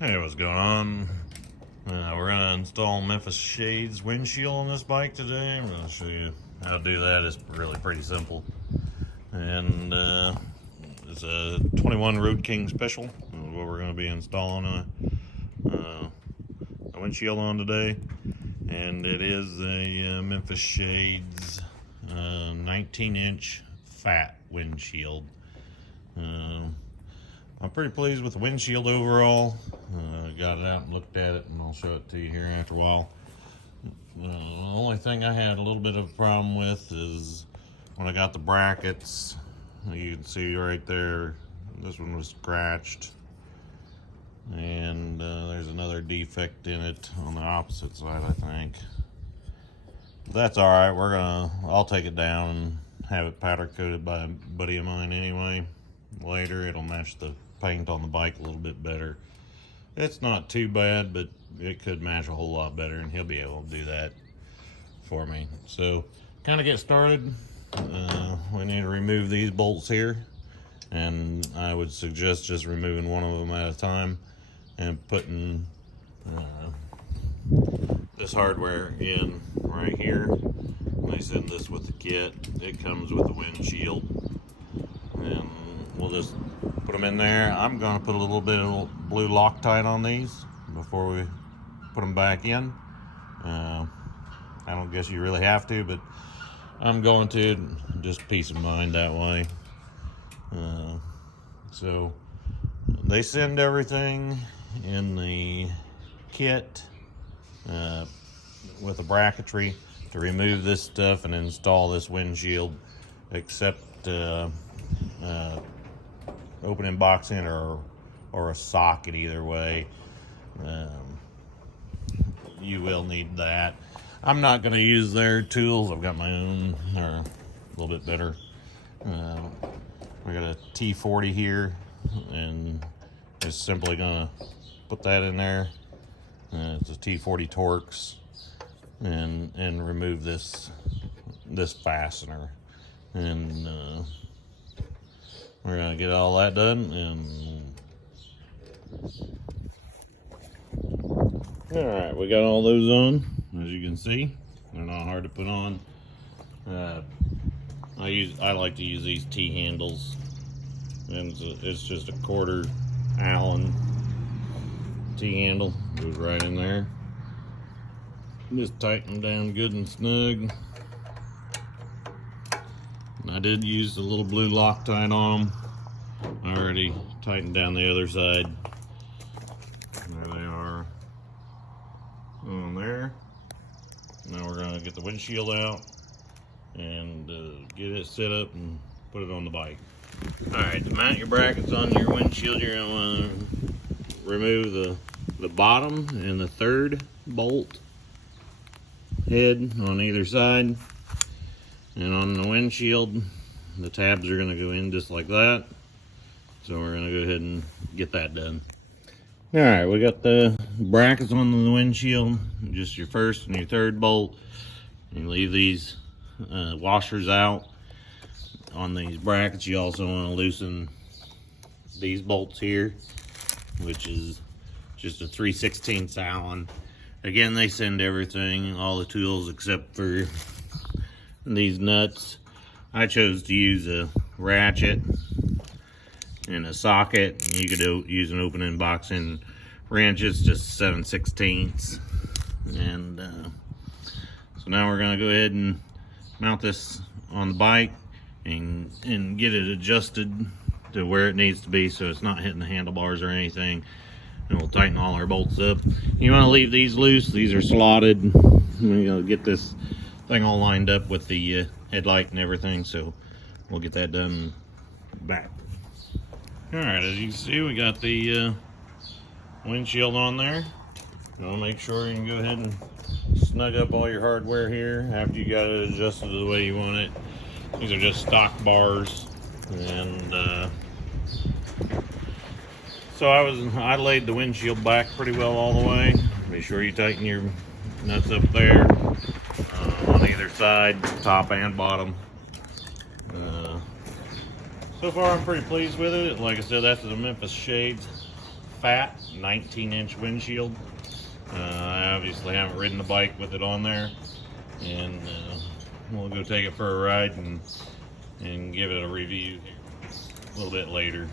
Hey, what's going on? We're going to install Memphis shades windshield on this bike today. I'm going to show you how to do that. It's really pretty simple. And it's a 21 Road King Special. What we're going to be installing a windshield on today. And it is a Memphis shades 19-inch fat windshield. I'm pretty pleased with the windshield overall. Got it out and looked at it, and I'll show it to you here after a while. The only thing I had a little bit of a problem with is when I got the brackets. You can see right there, this one was scratched, and there's another defect in it on the opposite side, I think. But that's all right. I'll take it down and have it powder coated by a buddy of mine anyway. Later, it'll match the paint on the bike a little bit better. It's not too bad, but it could match a whole lot better, and he'll be able to do that for me. So, kind of get started. We need to remove these bolts here, and I would suggest just removing one of them at a time and putting this hardware in right here. They send this with the kit. It comes with the windshield, and we'll just put them in there. I'm going to put a little bit of blue Loctite on these before we put them back in. I don't guess you really have to, but I'm going to, just peace of mind that way. So they send everything in the kit with the bracketry to remove this stuff and install this windshield, except opening box in or a socket. Either way, you will need that. I'm not going to use their tools. I've got my own. They're a little bit better. I got a T40 here, and just simply going to put that in there. It's a T40 Torx, and remove this fastener, and we're gonna get all that done. And all right, we got all those on. As you can see, they're not hard to put on. I like to use these T handles, and it's just a 1/4 Allen T handle, goes right in there. Just tighten them down good and snug. And I did use a little blue Loctite on them. I already tightened down the other side. There they are on there. Now we're going to get the windshield out and get it set up and put it on the bike. Alright, to mount your brackets on your windshield, you're going to want to remove the bottom and the 3rd bolt head on either side. And on the windshield, the tabs are going to go in just like that. So we're going to go ahead and get that done. Alright, we got the brackets on the windshield, just your 1st and your 3rd bolt. You leave these washers out on these brackets. You also want to loosen these bolts here, which is just a 3/16 Allen. Again, they send everything, all the tools except for these nuts. I chose to use a ratchet and a socket. You could use an opening box and wrench. It's just 7/16. And so now we're going to go ahead and mount this on the bike and get it adjusted to where it needs to be, so it's not hitting the handlebars or anything. And we'll tighten all our bolts up. You want to leave these loose. These are slotted. We'll get this thing all lined up with the headlight and everything, so we'll get that done back. Alright, as you can see, we got the windshield on there. You want to make sure you can go ahead and snug up all your hardware here after you got it adjusted to the way you want it. These are just stock bars, and so I laid the windshield back pretty well all the way. Be sure you tighten your nuts up there on either side, top and bottom. So far I'm pretty pleased with it. Like I said, that's the Memphis shades fat 19-inch windshield. I obviously haven't ridden the bike with it on there, and we'll go take it for a ride and give it a review here a little bit later.